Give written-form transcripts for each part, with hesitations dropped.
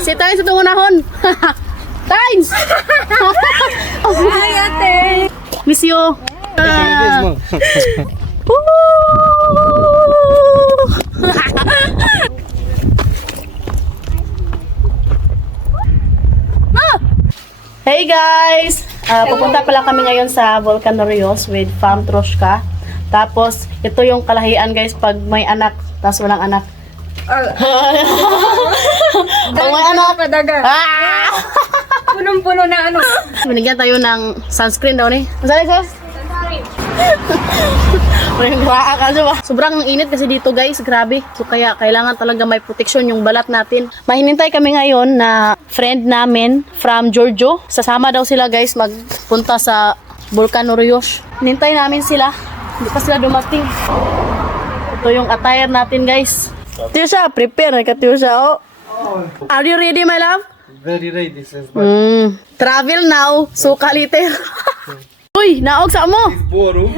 Si Tines sa tungunahon. Tines! Hi, ate! Miss you. Hey guys! Pupunta pala kami ngayon sa Volcano Rios with Fam Troshka. Tapos, ito yung kalahian guys pag may anak, tapos walang anak. Pag may anak, ah! Punong-puno na ano. Binigyan tayo ng sunscreen daw ni. Masali sis? Sobrang init kasi dito guys, grabe. So kaya kailangan talaga may protection yung balat natin. Mahinintay kami ngayon na friend namin from Giorgio. Sasama daw sila guys magpunta sa Volcano Rios. Hinintay namin sila. Hindi pa sila dumating. Ito yung attire natin guys. Tiusha, prepare na ka Tiusha. Oh. Are you ready my love? Very ready, sis. Travel now. Suka later. Uy, naog sa mo. Boro.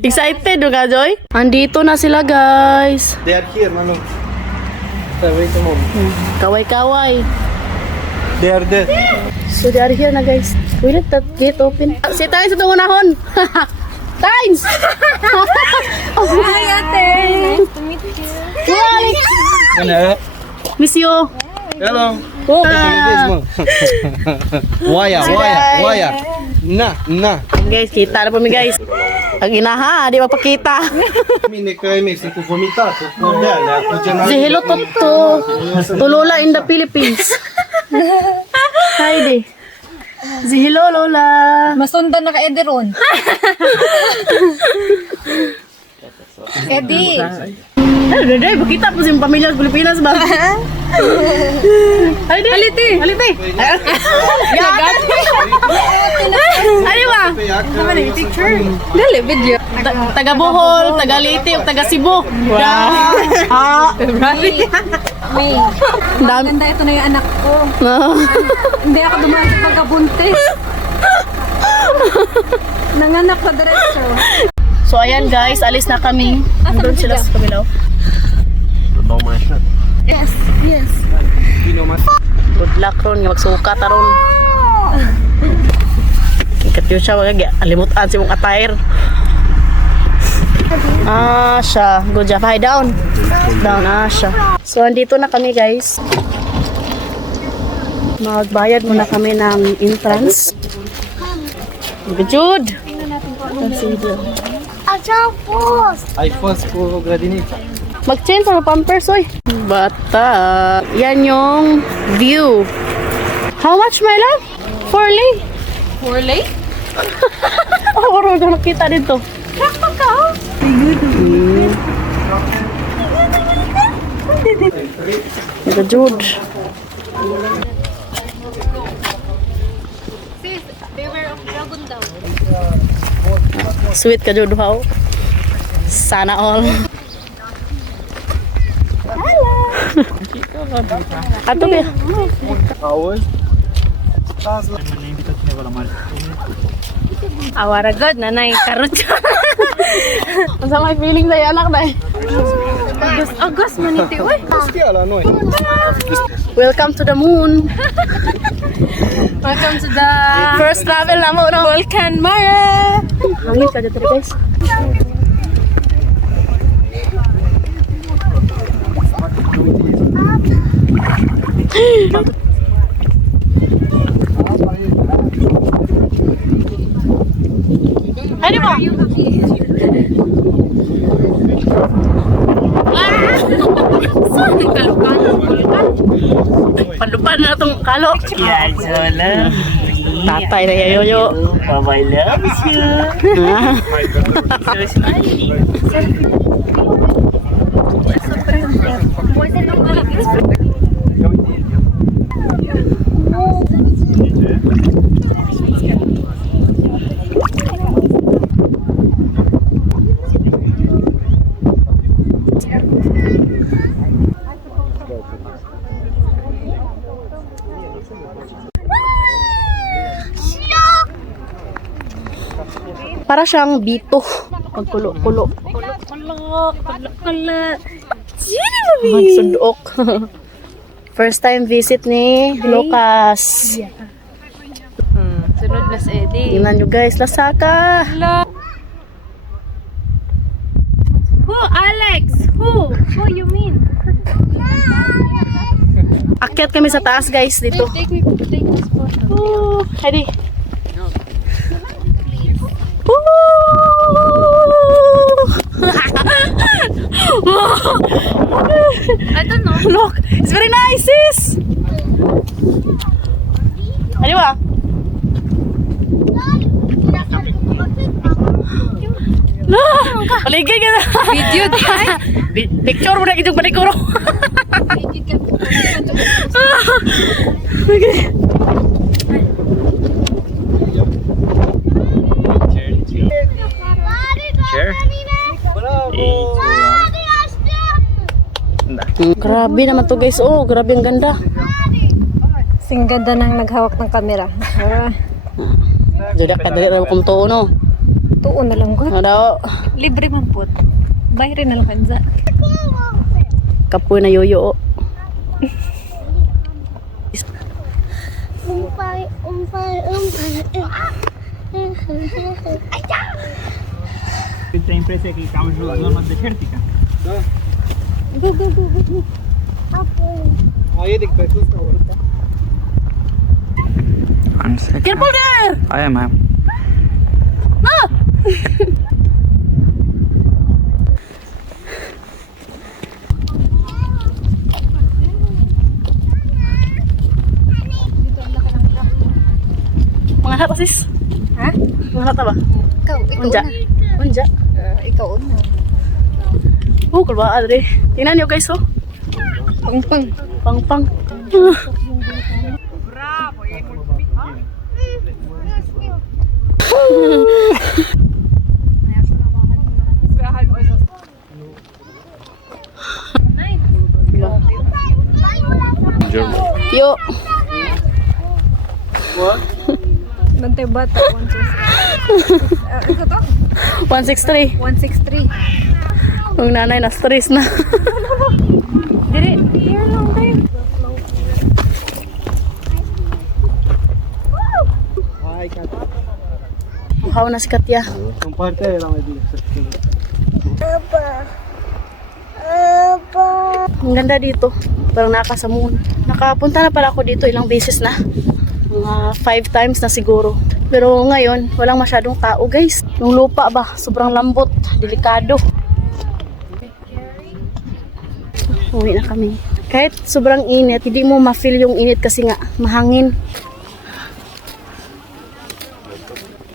Excited ka, Joy? Andito na sila, guys. They are here, Manu. Wait a moment. Kaway-kaway. They are there. So, they are here na, guys. We let that gate open. Si Tines sa tungunahon. Tines! Hi, ate! Nice to meet you. Hello. Miss you. Hello. Oh. Waya. Na. Guys, kita na po mi, guys. Ang inaha, di mapakita. Mine kay me se tu vomitato. Si Hello Toto. Tulola in the Philippines. Hi, Si Hello, Lola. Masundan na ka Eddie ron. Eddie! Day, bakita po siyang pamilya sa Pilipinas ba? Halite! Halite! Yagat! Ano ba? Picture! Dali, video. Taga Bohol, taga Leyte, taga Cebu. Wow! May, maganda ito na yung anak ko. Hindi ako dumaan sa pagkabuntis. Nanganak pa diretso. So ayan guys, alis na kami. Nandun sila sa kabilaw. Yes, yes. Good luck ron, nga magsuka taron. Ikatyo siya, alimutan si mong attire. Siya. Good job. Hi, down. Down, siya. So, andito na kami, guys. Magbayad muna kami ng entrance. Good, Jude. Ai fost cu grădinița. Mag-change sa pampers, oy. Bata. Yan yung view. How much, my love? 4 lei? 4 lei? Wala ka nakita dito. Ito, Jude. Sis, beware of dragon daw. Sweet ka, Jude, how? Sana all. Ato ba? Auzi? Awara god, nanay, karot. Ang may feeling sa'yo, anak dahil. Agos, maniti, uy. Stia la noi. Welcome to the moon. Welcome to the First travel na mo, no? Volcan Mara. Hangin ka dito, guys. Ano ba? Palupan na itong kalo. Yan, Zola. Tatay na yayoyo. Bye-bye, loves you. So smiling. Para siyang dito. Pagkulo-kulo. Kulok. Magsudok. First time visit ni Lucas. Sunod na si Eddie. Tingnan nyo guys, Lasaka. Who, Alex? Who? Who you mean? Akyat kami sa taas guys dito. Take this photo. Ooh, Heidi. I don't know. Look, it's very nice, sis. Ano ba? No, paligay ka na. Video di ay. Picture mo na itong palikuro. Okay. Chair. Grabe naman to guys. Oh, grabe ang ganda. Sing ganda nang naghawak ng kamera. Jadi ka dali ra kung tuo no. Tuon na lang ko. Ano? Libre man po. Bayre na lang kanza. Kapoy na yoyo. Umpay. Questa impresa che stiamo giocando non desertica. Ayedik pe kus ka wala. One second. Careful there. I am. Mga hata sis. Ha? Mga hata ba? Ikaw, Unja. Unja. Ikaw una. Oh, kalba adre. Tingnan niyo guys oh. Pang. Pang. Yo, What? Bantay bata. 163. Ito to? 163. 163. Ang nanay na stress na. Dire. Here lang tayo. Ay ka. Uhaw na si Katya. Comparte lang ay di. Ang ganda dito. Parang nakasamun. Nakapunta na pala ako dito ilang beses na. Mga 5 times na siguro. Pero ngayon, walang masyadong tao guys. Yung lupa ba, sobrang lambot. Delikado. Uwi na kami. Kahit sobrang init, hindi mo ma-feel yung init kasi nga mahangin.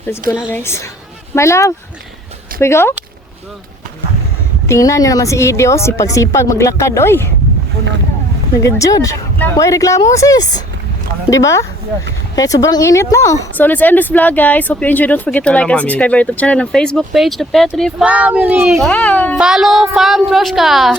Let's go na guys. My love, we go? Tingnan niyo naman si Edie, oh, sipag-sipag maglakad, oy. Nag-judge. Why reklamo sis? Di ba? Kahit sobrang init no. So let's end this vlog guys. Hope you enjoyed. Don't forget to like and subscribe our YouTube channel and Facebook page, The Petri Family. Follow Fam Troshka.